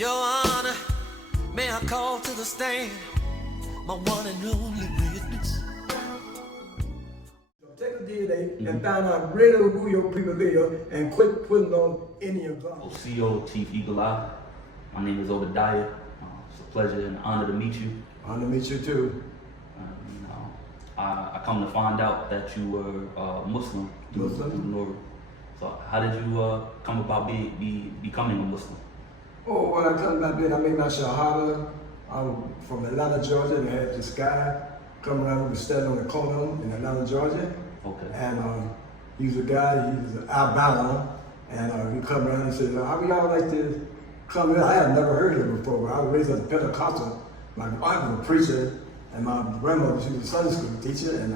Your Honor, may I call to the stand my one and only witness? Take the DNA and find out really who your people are and quit putting on any of them. CEO Chief Eagle Eye. My name is Obadiah. It's a pleasure and honor to meet you. Honor to meet you too. I come to find out that you were Muslim. Muslim. So how did you come about becoming a Muslim? Oh, when I come about being, I made my shahada. I'm from Atlanta, Georgia, and I had this guy come around. We were standing on the corner in Atlanta, Georgia. Okay. And he was a guy, he was an albino, and he come around and said, how y'all like to come in? I had never heard of him before. I was raised as a Pentecostal. My aunt was a preacher, and my grandmother, she was a Sunday school teacher, and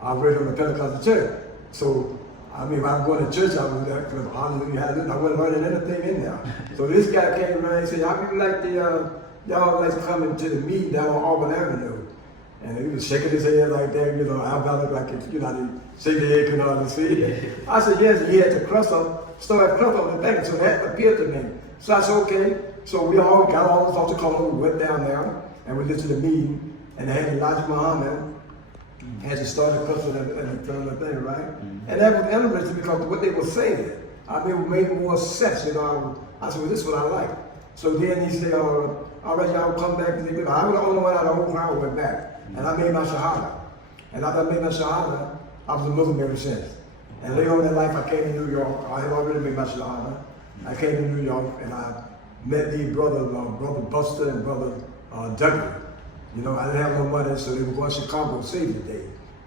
I was raised in the Pentecostal church. So, I mean, when I was going to church, I was like, hallelujah, hallelujah. I wasn't learning anything in there. So this guy came around and said, how people like y'all like to come into the meeting down on Auburn Avenue? And he was shaking his head like that, you know, I looked like, you know, they shake their head, you know, see. I said, yes, and he had the crust up, started crust on the thing, so that appeared to me. So I said, okay. So we all got all off the corner, we went down there, and we listened to the meeting, and they had Elijah Muhammad, had to start the crust on the thing, right? And that was interesting because what they were saying, I mean, it made more sense, you know. I said, well, this is what I like. So then he said, all right, y'all come back. I was the only one out of the whole crowd went back. And I made my shahada. And after I made my shahada, I was a Muslim ever since. And later on in life, I came to New York. I had already made my shahada. I came to New York and I met these brothers, Brother Buster and Brother Douglas. You know, I didn't have no money, so they were going to Chicago to save the day.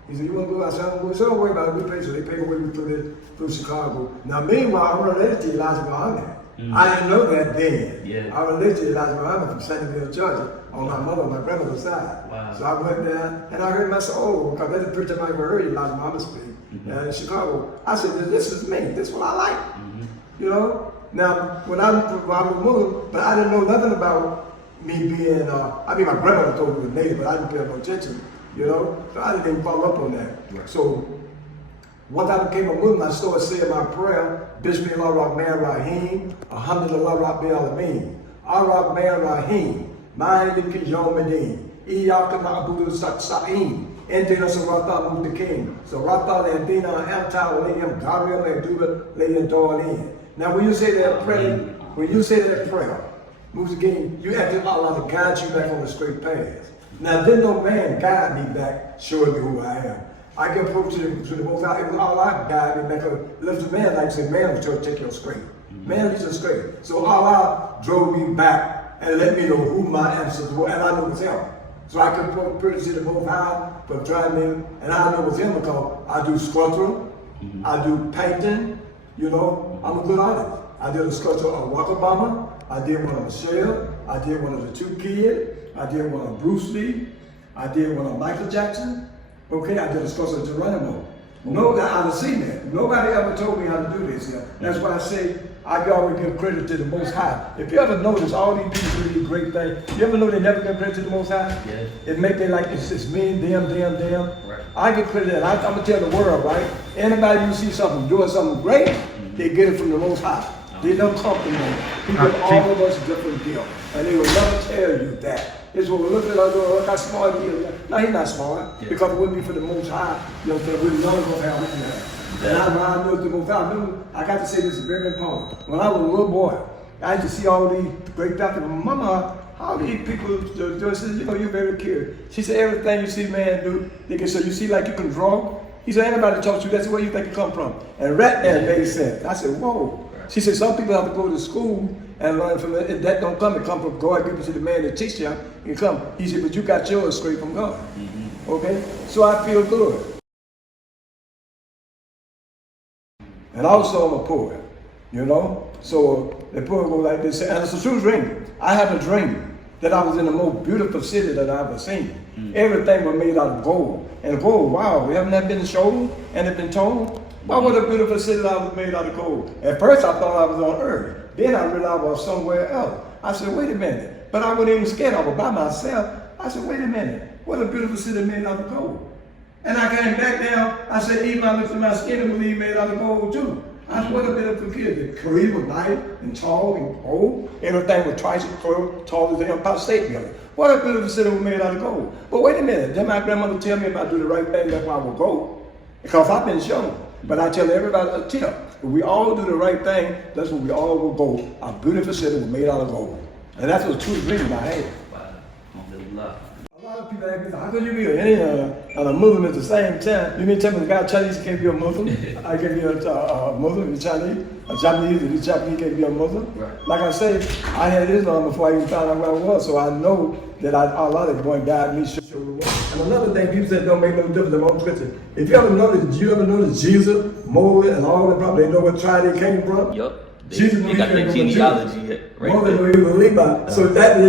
He said, you want to go? I said, I'm going to go. So don't worry about it. We pay. So they paid away through Chicago. Now, meanwhile, I'm related to Elijah Muhammad. I didn't know that then. Yeah. I related to Elijah Muhammad from Sandyville, Georgia, on my grandmother's side. Wow. So I went there and I heard myself, because that's the first time I ever heard Elijah Muhammad speak in Chicago. I said, this is me. This is what I like. You know? Now, when I was Muslim, but I didn't know nothing about me being, I mean, my grandmother told me it was native, but I didn't pay no attention, you know? So I didn't even follow up on that. Right. So once I became a Muslim, I started saying my prayer, Bismillah Rahman Rahim, Alhamdulillah Rabbil Alameen, Ar-Rahman Rahim, Maliki Yawmiddin, Iyaka Na'budu Sa'in, Intina Surata Mustaqim, Surata Ladina Amta Alayhim, Gabriel Abdullah Layan Dawalin. Now when you say that prayer, Mustaqim, you ask Allah to guide you back on the straight path. Now then no man guide me back, showing me who I am. I get approach to the Most High. It was Allah guide me back. Lift a man like say, man, was trying to take you straight. Man, he's just straight. So Allah drove me back and let me know who my ancestors were, and I knew it was him. So I could approach to the Most High for trying me, and I know it was him because I do sculpture, I do painting. You know, I'm a good artist. I did a sculpture of Barack Obama. I did one of Michelle. I did one of the two kids. I did one of Bruce Lee. I did one of Michael Jackson. Okay, I did a sculpture of Geronimo. Nobody, I've seen that. Nobody ever told me how to do this. That's why I say I always give credit to the Most High. If you ever notice all these people do these great things, you ever know they never give credit to the Most High? Yeah. It make it like it's me, them. Right. I give credit to that. I'm gonna tell the world, right? Anybody you see something doing something great, they get it from the Most High. They don't come from them. He give all of us different gifts, and they will never tell you that. It's what we look at, look how smart he is. No, he's not smart, because it wouldn't be for the Most High. You know what I'm saying? We're none of us have what we have. And I know the Most High. I got to say this is very important. When I was a little boy, I used to see all these great doctors. Mama, how these people do? Says, you know, you're very curious. She said, everything you see man do, they can say, you see like you can draw? He said, anybody talks to you, that's where you think you come from. And right there made sense. I said, whoa. She said, some people have to go to school and learn from it. If that don't come, it come from God, give it to the man that teach you, you come. He said, but you got yours straight from God. Okay? So I feel good. And also I'm a poet, you know? So the poet goes like this, and it's a true dream. I have a dream that I was in the most beautiful city that I've ever seen. Everything was made out of gold. And gold, wow, haven't that been shown and it been told? Why was a beautiful city that was made out of gold? At first I thought I was on earth. Then I realized I was somewhere else. I said, wait a minute. But I wasn't even scared. I was by myself. I said, wait a minute. What a beautiful city made out of gold. And I came back down. I said, even I looked at my skin and believe made out of gold too. I what have been a kid. The career was nice and tall and old. Everything was twice as tall as the Empire State Building. What a beautiful city was made out of gold. But wait a minute, then my grandmother tell me if I do the right thing, that's why I will go. Because I've been shown. But I tell everybody a tip. If we all do the right thing, that's where we all will go. Our beautiful city was made out of gold. And that's the true dream I had. Wow. A lot of people ask me, how could you be an Indian and a Muslim at the same time? You mean tell me the guy Chinese can't be a Muslim? I can be a Muslim, a Chinese, a Japanese, and the Japanese can't be a Muslim? Right. Like I say, I had Islam before I even found out where I was, so I know that Allah is going to guide me. And another thing, people say don't make no difference among Christians. If you ever notice Jesus, Moses, and all the prophets, they know what tribe they came from? Yup. Jesus They got their genealogy right Moses there. knew he was a Levite. So that,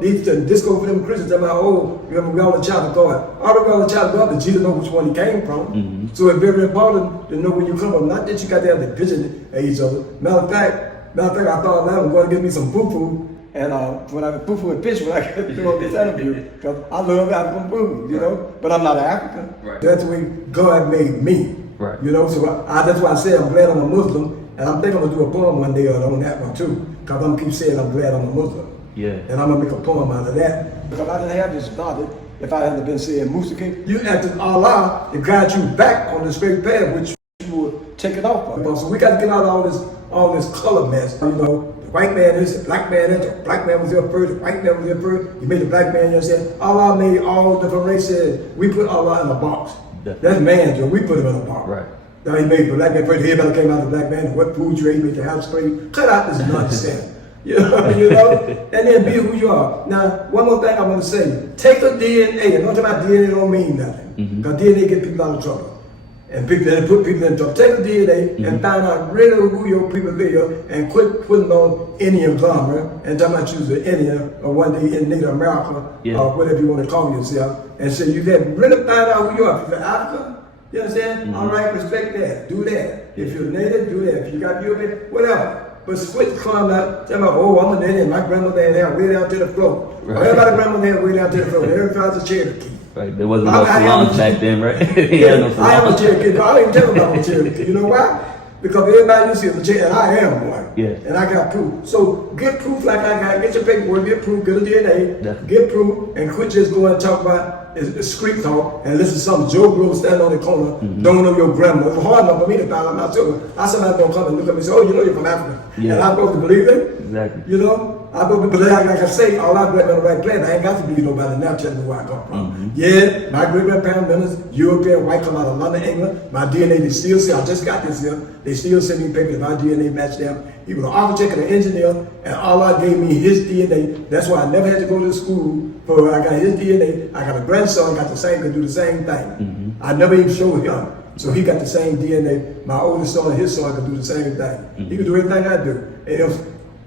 they used to disco for them Christians, talking about, oh, remember we all the child of God. All we all the child of God, but Jesus knows which one he came from. So it's very important to know where you come from. Not that you got to have the vision of each other. Matter of fact, I thought I was going to get me some poo-poo. And when I poo-poo and fish when I get through this interview, because I love African food, you know, but I'm not an African. Right. That's the way God made me. Right. You know, so that's why I say I'm glad I'm a Muslim. And I'm thinking I'm going to do a poem one day on that one too. Because I'm keep saying I'm glad I'm a Muslim. Yeah. And I'm going to make a poem out of that. Because I didn't have this knowledge if I hadn't been saying Musiki. You asked Allah to guide you back on the straight path, which you will take it off of. So we got to get out of all this color mess. You know, the white man is, the black man is, the black man was here first, the white man was here first. You made the black man, you understand? Allah made all different races. We put Allah in a box. Definitely. That's man, Joe. We put him in a box. Right. Now he made the black man first. Everybody came out of the black man. What food you ate, made the house straight. Cut out this nonsense. You know, and then be who you are. Now, one more thing I want to say. Take a DNA. And don't talk about DNA don't mean nothing. Because DNA get people out of trouble. And put people in trouble. Take a DNA and find out really who your people are and quit putting on Indian glamour and talking about you as an Indian or one day in Native America or whatever you want to call yourself. And so you got to really find out who you are. If you're African, you understand? All right, respect that. Do that. If you're native, do that. If you got European, whatever. But quit climbing out, tell me, oh, I'm a native. My grandmother had hair way down to the floor. Right. Everybody's grandmother had way down to the floor. Everybody's a Cherokee. Right. There wasn't no salons back then, right? I am a Cherokee. But I ain't tell about a Cherokee. You know why? Because everybody used to see a Cherokee, and I am one. Yeah. And I got proof. So get proof like I got. Get your paperwork, get proof, get a DNA, Definitely. get proof, and quit just going and talk about it's street talk and listen to some Joe Blow standing on the corner, don't know your grandma. It's hard enough for me to find out my children. Somebody's gonna come and look at me and say, oh, you know you're from Africa. Yeah. And I'm supposed to believe it? Exactly. You know? I'm supposed to believe, like I say, all I black on the right planet. I ain't got to believe nobody now telling me where I come from. Yeah, my great-grandparents, members, European, white, come out of London, England. My DNA, they still say, I just got this here. They still send me papers, my DNA matched them. He was an architect and an engineer, and Allah gave me his DNA. That's why I never had to go to school. For I got his DNA. I got a grandson, got the same, could do the same thing. I never even showed him. So he got the same DNA. My oldest son and his son could do the same thing. He could do everything I do. And if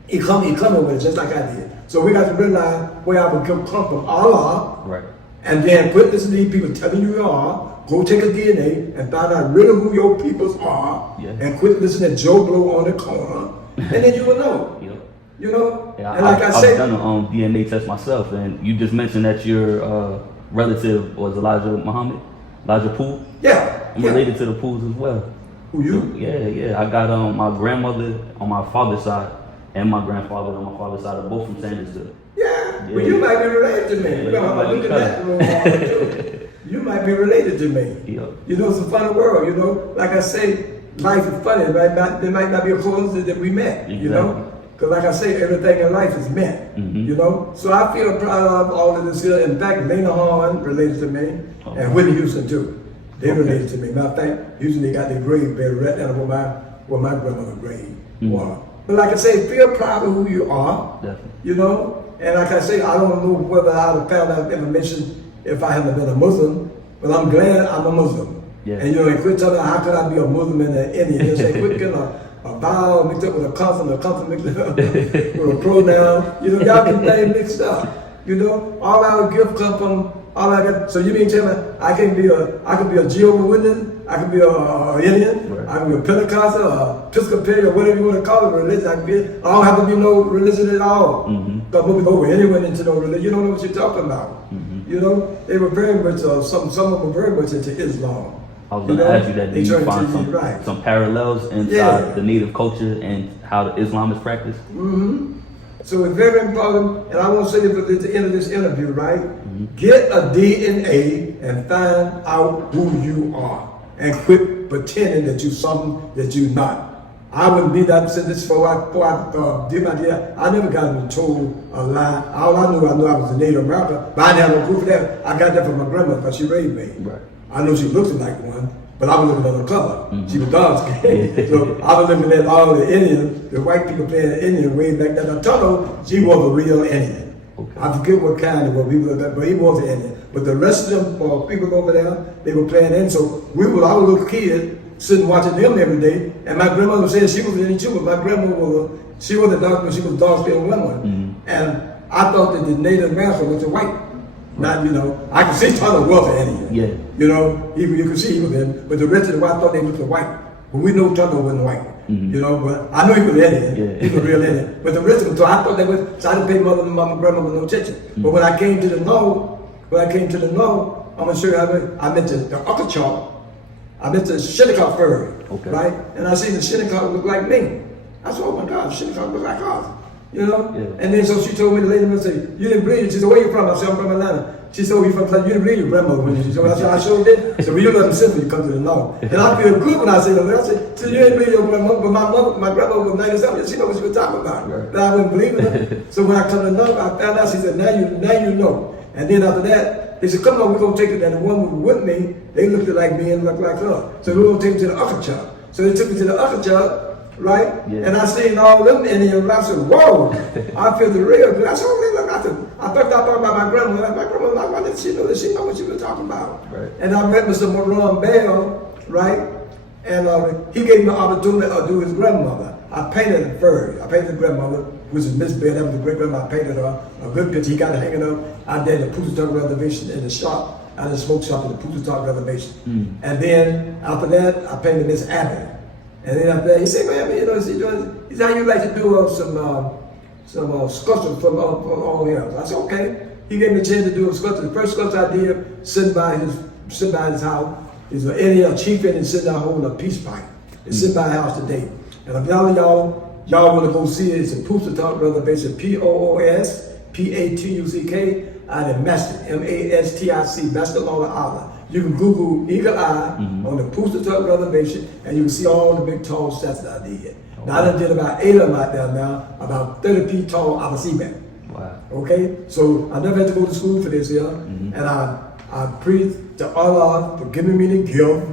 he come with it just like I did. So we got to realize where I would come from Allah. Right. And then quit listening to these people telling you are. Go take a DNA and find out really who your peoples are. Yeah. And quit listening to Joe Blow on the corner. And then you will know. You know? Yeah, and like I've I said, done a DNA test myself, and you just mentioned that your relative was Elijah Poole. yeah. I'm related to the Pools as well. Who you? So, yeah. I got my grandmother on my father's side and my grandfather on my father's side are both from Sandersville. Yeah. Well, you might be related to me. We're gonna look at that. You might be related to me. Yeah. You know, it's a funny world. You know, like I say, life is funny. There might not be a coincidence that we met. Exactly. You know. Because like I say, everything in life is meant, you know? So I feel proud of all of this here. In fact, Lena Horne related to me, and Whitney Houston too. They related to me. Matter of fact, Houston, they got their grave buried right down where my grandmother's grave was. But like I say, feel proud of who you are, Definitely. you know? And like I say, I don't know whether I would have found out information if I hadn't been a Muslim, but I'm glad I'm a Muslim. Yeah. And you know, and quit telling me how could I be a Muslim and an Indian? You say, quit getting a vowel mixed up with a consonant mixed up with a pronoun. You know, y'all get things mixed up. You know, all our gift come from all I got. So you mean tell me I can be a Jehovah's Witness, I can be a Indian, Right. I can be a Pentecostal, a Episcopalian, or whatever you want to call it, religion. I can be. I don't have to be no religion at all. Because when we go anywhere into no religion, you don't know what you're talking about. You know, they were very much some of them were very much into Islam. I was going to ask you that. Do you find some parallels inside the native culture and how the Islam is practiced? So it's very important, and I want to say this at the end of this interview, right? Get a DNA and find out who you are, and quit pretending that you're something that you're not. I wouldn't be that said this before I did my deal. I never got told a lie. All I knew I was a Native American, but I didn't have no proof of that. I got that from my grandmother because she raised me. Right. I know she looked like one, but I was looking at her color. She was dark skinned. So I was looking at all the Indians, the white people playing the Indian way back then. I told her she was a real Indian. Okay. I forget what kind of what people looked at, but he was an Indian. But the rest of them people over there, they were playing Indian. So I was a little kid sitting watching them every day. And my grandmother said she was an Indian too, but my grandmother she wasn't dark, but she was dark skinned woman. And I thought that the Native American was a white. Not, I could see Tonto was an Indian. Yeah. You could see he was in, but the rest of the white thought they looked white. But we know Tonto wasn't white. But I knew he was Indian. Yeah. He was a real Indian. But the rest of them, so I thought they was, so I didn't pay mother and my grandmother no attention. But when I came to the north, I'm gonna show you how I met the Ukachaw. I met the Shinnecock Furry, right? And I seen the Shinnecock look like me. I said, oh my God, Shinnecock look like us. And then so she told me, the lady said, you didn't believe it. She said, where you from? I said, I'm from Atlanta. She said, you from Atlanta? You didn't believe your grandmother when she said, I said, I sure did. So well, you let them simple, you come to the north. And I feel good when I say that. I said, so you didn't believe your grandmother, but my grandmother was 97, she know what she was talking about. Right. But I wouldn't believe it. So when I come to the north, I found out, she said, now you know. And then after that, they said, come on, we're going to take it. And the one who was with me, they looked like me and looked like her. So we're going to take it to the Ukachaw. So they took me to the Ukachaw, right? Yeah. And I seen all them Indians, and I said, whoa, I feel the real good. I said, oh, look, I thought about my grandmother. My grandmother, like, why didn't she know that she know what she was talking about? Right. And I met Mr. Moran Bell, right? And he gave me the opportunity to do his grandmother. I painted her first. I painted the grandmother, which is Miss Bell. That was the great grandmother. I painted her a good picture. He got it hanging up out there in the Pusatuck Reservation in the shop, out in the smoke shop in the Pusatuck Reservation. And then after that, I painted Miss Abby. And then after that, he said, man, he said, how you like to do some sculpture from all here? I said, okay. He gave me a chance to do a sculpture. The first sculpture I did, sitting by his house, is an Indian chief Indian sitting there holding a peace pipe. It's sitting by his house today. And if y'all want to go see it, it's a Pusatuck Reservation, POOSPATUCK, out in Mastic, MASTIC, Mastic Long Island. You can Google Eagle Eye on the Pusatuck Reservation, and you can see all the big tall steps that I did. Now I done did about 8 of them out there now, about 30 feet tall out of cement. Wow. Okay, so I never had to go to school for this here, and I preach to Allah for giving me the gift.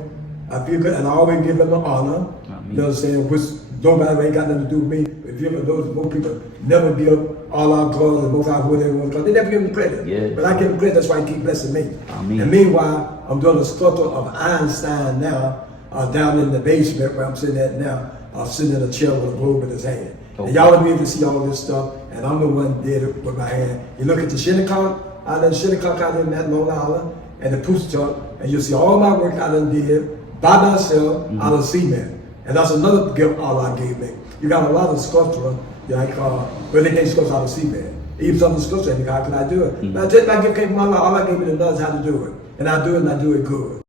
I feel good, and I always give him the honor. You know what I'm saying? Which nobody ain't got nothing to do with me. If you ever notice, most people never give Allah glory and most out whatever they want, because they never give him credit. Yeah. But I give him credit, that's why he keep blessing me. Amen. And meanwhile, I'm doing a sculpture of Einstein now, down in the basement where I'm sitting at now. I'm sitting in a chair with a globe in his hand. And y'all will be able to see all this stuff, and I'm the one that did it with my hand. You look at the Shinnecock, out in Shinnecock out in that Long Island, and the Pusatuck, and you'll see all my work I done did by myself out of cement. And that's another gift Allah gave me. You got a lot of sculpture, like, but they can't sculpture out of cement. Even some of the sculpture, how can I do it? But I tell you, my gift came from Allah. Allah gave me the knowledge how to do it. And I do it, and I do it good.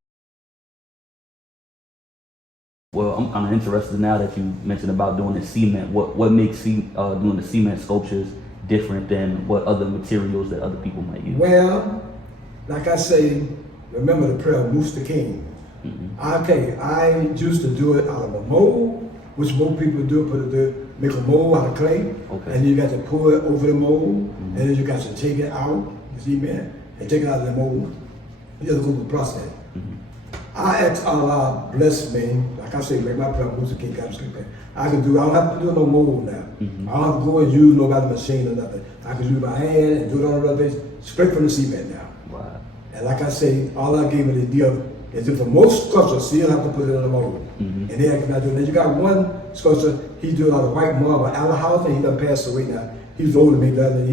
Well, I'm kind of interested now that you mentioned about doing the cement. What makes doing the cement sculptures different than what other materials that other people might use? Well, like I say, remember the prayer, Moose the King. I used to do it out of a mold, which most people do, make a mold out of clay, and you got to pour it over the mold, and then you got to take it out, you see, man, and take it out of the mold. You have to go through the process. I asked Allah bless me, like I say, make my prayer, Moose the King, I don't have to do no mold now. I don't have to go and use no other machine or nothing. I can use my hand and do it on the reservation, straight from the cement now. Wow. And like I say, Allah gave me the deal. Is if for most sculptures, still have to put it in a mold. And then I cannot do it. Then you got one sculpture, he do it out of white marble, Allen House, and he done passed away now. He was older than me, and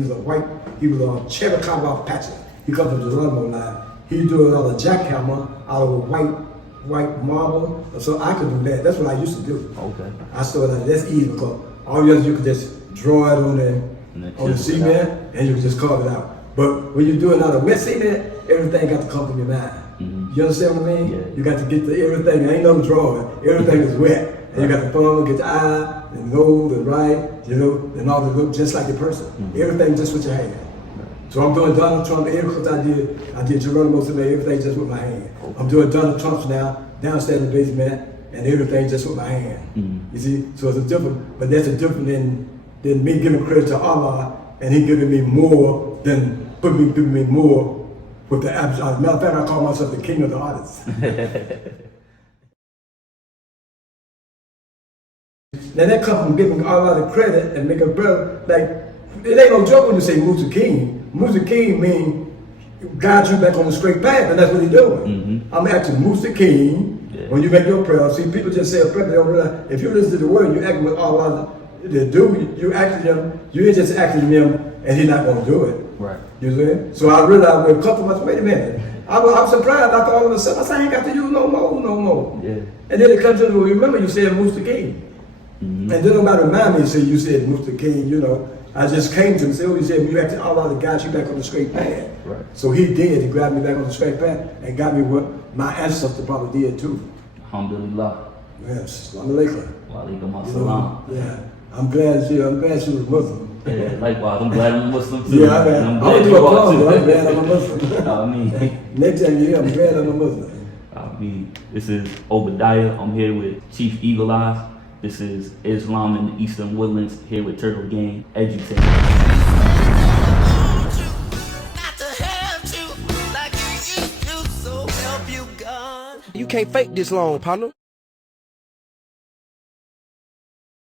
he was a Cherokee off patches. He comes from the Geronimo line. He do it out of jackhammer, out of white marble. So I could do that. That's what I used to do. Okay. I started that's easy because all you could just draw it on the cement, and you could just carve it out. But when you do it out of wet cement, everything got to come from your mind. You understand what I mean? Yeah. You got to get to everything. Ain't no drawing. Everything is wet. And you got the thumb, get the eye, and nose, and right, you know, and all the look just like the person. Everything just with your hand. So I'm doing Donald Trump. Everything I did Geronimo today. Everything just with my hand. I'm doing Donald Trump's now downstairs in the basement, and everything just with my hand. You see, so it's a different, but that's a different than me giving credit to Allah and He giving me more than giving me more with the abstract. Matter of fact, I call myself the king of the artists. Now that comes from giving Allah the credit and making a brother, like, it ain't no joke when you say Musa King. Musa King means guide you back on the straight path, and that's what He's doing. I'm asking Musa King, when you make your prayer. See, people just say a prayer, they don't realize, if you listen to the word, you act with Allah to do, you asking Him, you ain't just asking Him, and He's not going to do it. Right. You see? So I realized when a couple months, wait a minute. I'm surprised after all of a sudden. I said, I ain't got to use no more. Yeah. And then it comes to, remember you said Musa King. And then nobody remind me, say you said Musa King, you know. I just came to him and said, oh, you said you acted Allah to guide you back on the straight path. Right. So He did. He grabbed me back on the straight path and got me what my ancestors probably did too. Alhamdulillah. Yes. Assalamu alaikum. Wa alaikum You know, assalam. yeah. I'm glad she was Muslim. Yeah, likewise. I'm glad I'm a Muslim too. Yeah, And I'm glad do you a are plum, too. but I'm glad I'm a Muslim. I mean, Next time you hear, I'm glad I'm a Muslim. this is Obadiah. I'm here with Chief Eagle Eyes. This is Islam in the Eastern Woodlands, here with Turtle Gang, Edutainment. Not to have you like you used to, so help you God. You can't fake this long, partner.